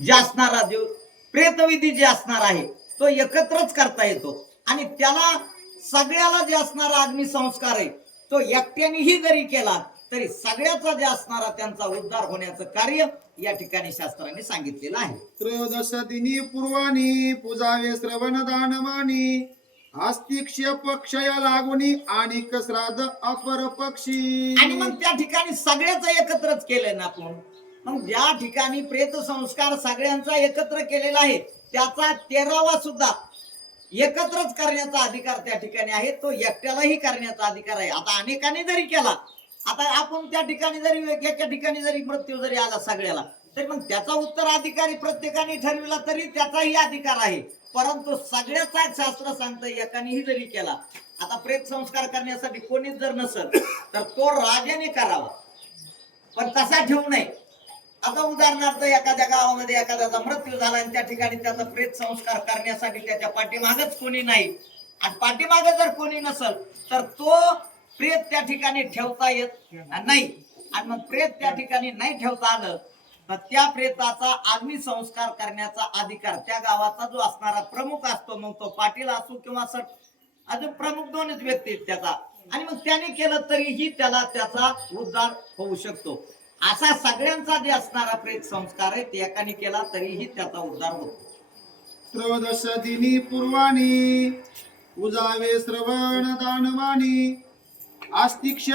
जे असणारा जो प्रेतविधी जे असणार आहे तो एकत्रच करता येतो आणि त्याला सगळ्याला जे असणारा अग्निसंस्कार आहे तो एकट्यानेही जरी केला तरी सगळ्याचा जे असणारा त्यांचा उद्धार होण्याचं कार्य या ठिकाणी शास्त्रांनी सांगितलेलं आहे. त्रयोदश दिनी पूर्वानी पूजावे श्रवण दानमानी आस्तिक्ष्य पक्षय लागुनी आणि श्राद्ध अपर पक्षी. आणि मग त्या ठिकाणी सगळ्याच एकत्रच केलंय ना आपण. मग ज्या ठिकाणी प्रेत संस्कार सगळ्यांचा एकत्र केलेला आहे त्याचा 13वा सुद्धा एकत्रच करण्याचा अधिकार त्या ठिकाणी आहे. तो एकट्यालाही करण्याचा अधिकार आहे. आता अनेकांनी जरी केला, आता आपण त्या ठिकाणी जरी एका ठिकाणी जरी मृत्यू जरी आला सगळ्याला तरी मग त्याचा उत्तराधिकारी प्रत्येकाने ठरविला तरी त्याचाही अधिकार आहे. परंतु सगळ्याचा शास्त्र सांगतं एकानेही जरी केला, आता प्रेत संस्कार करण्यासाठी कोणीच जर नसेल तर तो राजाने करावा, पण तसा ठेवू नये. आता उदाहरणार्थ एखाद्या गावामध्ये एखाद्याचा मृत्यू झाला आणि त्या ठिकाणी त्याचा प्रेत संस्कार करण्यासाठी त्याच्या पाठीमागच कोणी नाही आणि पाठीमागे जर कोणी नसेल तर तो प्रेत त्या ठिकाणी ठेवता येत नाही. आणि मग प्रेत त्या ठिकाणी नाही ठेवता आलं तर त्या प्रेताचा अग्निसंस्कार करण्याचा अधिकार त्या गावाचा जो असणारा प्रमुख असतो, मग तो पाटील असो किंवा सर अजून प्रमुख दोनच व्यक्ती आहेत त्याचा, आणि मग त्याने केलं तरीही त्याला त्याचा उद्धार होऊ शकतो. असा सगळ्यांचा जे असणारा प्रेत संस्कार आहे ते एकाने केला तरीही त्याचा उद्धार होतो. त्रयोदश दिनी पूर्वानी पूजावे श्रवण दानमानी आस्तिक्ष्य